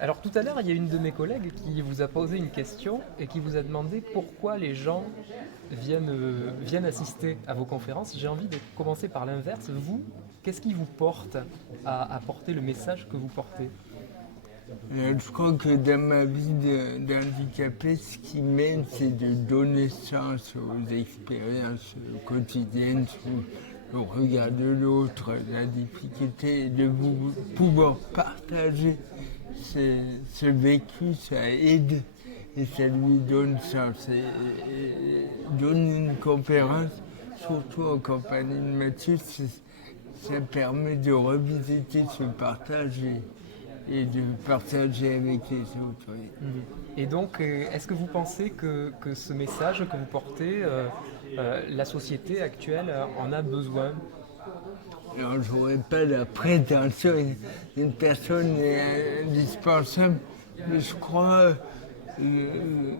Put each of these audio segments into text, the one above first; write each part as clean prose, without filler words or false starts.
Alors tout à l'heure, il y a une de mes collègues qui vous a posé une question et qui vous a demandé pourquoi les gens viennent assister à vos conférences. J'ai envie de commencer par l'inverse. Vous, qu'est-ce qui vous porte à porter le message que vous portez? Je crois que dans ma vie d'handicapé, ce qui m'aide, c'est de donner sens aux expériences quotidiennes, sur le regard de l'autre, la difficulté, et de pouvoir partager ce vécu, ça aide et ça lui donne sens. Et donner une conférence, surtout en compagnie de Mathieu, ça permet de revisiter ce partage et de partager avec les autres. Oui. Mhm. Et donc, est-ce que vous pensez que ce message que vous portez, la société actuelle en a besoin? Alors, je n'aurais pas la prétention d'une personne est indispensable, mais je crois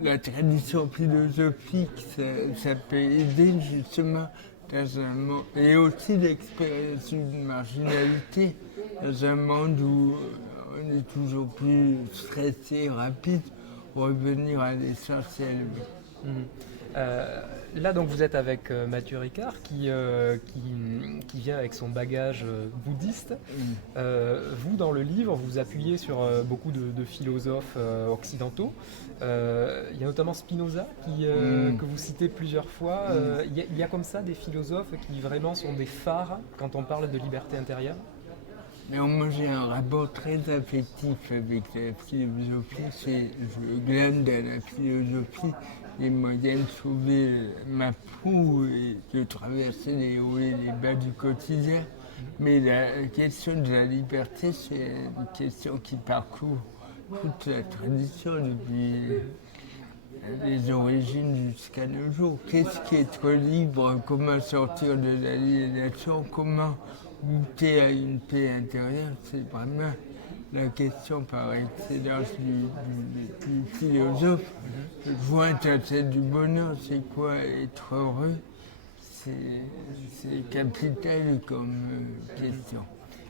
la tradition philosophique, ça peut aider justement dans un monde, et aussi l'expérience d'une marginalité dans un monde où on est toujours plus stressé, rapide, revenir à l'essentiel. Mhm. Euh, Là, donc, vous êtes avec Mathieu Ricard qui vient avec son bagage bouddhiste. Vous, dans le livre, vous appuyez sur beaucoup de philosophes occidentaux. Il y a notamment Spinoza que vous citez plusieurs fois. Il y a comme ça des philosophes qui vraiment sont des phares quand on parle de liberté intérieure. Mais moi j'ai un rapport très affectif avec la philosophie. Je glane dans la philosophie les moyens de sauver ma peau et de traverser les hauts et les bas du quotidien. Mais la question de la liberté, c'est une question qui parcourt toute la tradition depuis les origines jusqu'à nos jours. Qu'est-ce qu'être libre? Comment sortir de l'aliénation? Comment goûter à une paix intérieure? C'est vraiment la question par excellence du philosophe. Jointe à celle du bonheur, c'est quoi être heureux? C'est capital comme question.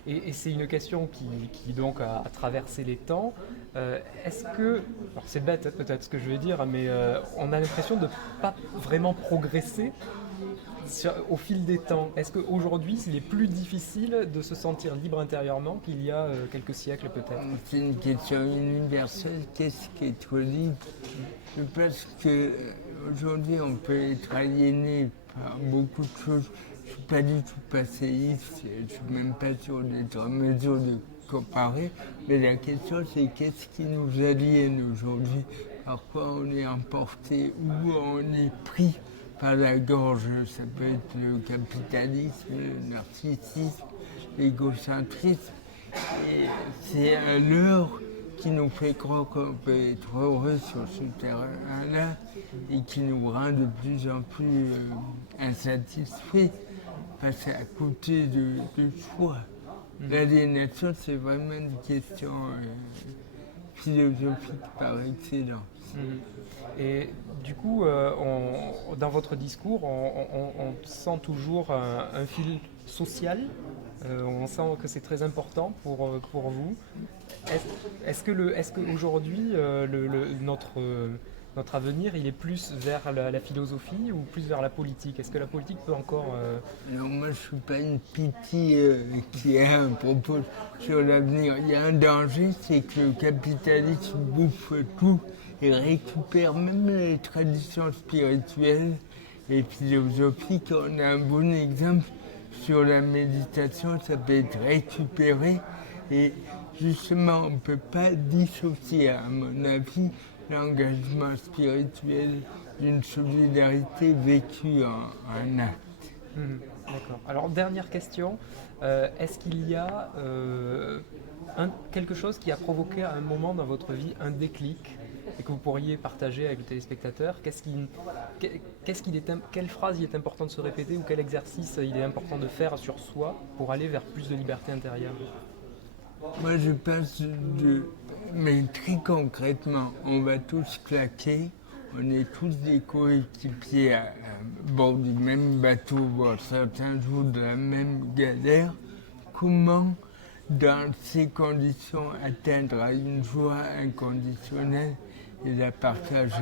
Et c'est une question qui donc a traversé les temps. Est-ce que, alors c'est bête peut-être ce que je vais dire, mais on a l'impression de ne pas vraiment progresser au fil des temps. Est-ce qu'aujourd'hui, il est plus difficile de se sentir libre intérieurement qu'il y a quelques siècles peut-être? C'est une question universelle. Qu'est-ce qu'être libre? Je pense qu'aujourd'hui, on peut être aliéné par beaucoup de choses. Je ne suis pas du tout passéiste, je ne suis même pas sûr d'être en mesure de comparer. Mais la question, c'est qu'est-ce qui nous aliène aujourd'hui? Par quoi on est emporté? Où on est pris par la gorge? Ça peut être le capitalisme, le narcissisme, l'égocentrisme. Et c'est un leurre qui nous fait croire qu'on peut être heureux sur ce terrain-là et qui nous rend de plus en plus insatisfaits face à côté de choix. L'aliénation, c'est vraiment une question philosophique par excellence. Mhm. Et du coup, dans votre discours, on sent toujours un fil social. On sent que c'est très important pour vous. Est-ce qu'aujourd'hui, notre avenir, il est plus vers la philosophie ou plus vers la politique? Est-ce que la politique peut encore... Alors moi, je ne suis pas une pitié qui a un propos sur l'avenir. Il y a un danger, c'est que le capitalisme bouffe tout et récupère même les traditions spirituelles et philosophiques. On a un bon exemple sur la méditation, ça peut être récupéré et justement, on ne peut pas dissocier, à mon avis, l'engagement spirituel d'une solidarité vécue en acte. Mhm, d'accord. Alors, dernière question. Est-ce qu'il y a quelque chose qui a provoqué à un moment dans votre vie un déclic et que vous pourriez partager avec le téléspectateur? Quelle phrase il est important de se répéter ou quel exercice il est important de faire sur soi pour aller vers plus de liberté intérieure? Moi, je pense mais très concrètement, on va tous claquer, on est tous des coéquipiers à bord du même bateau, voire certains jours de la même galère. Comment dans ces conditions, atteindre une joie inconditionnelle et la partager.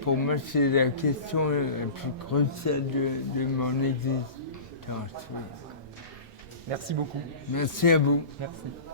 Pour moi, c'est la question la plus cruciale de mon existence. Merci beaucoup. Merci à vous. Merci.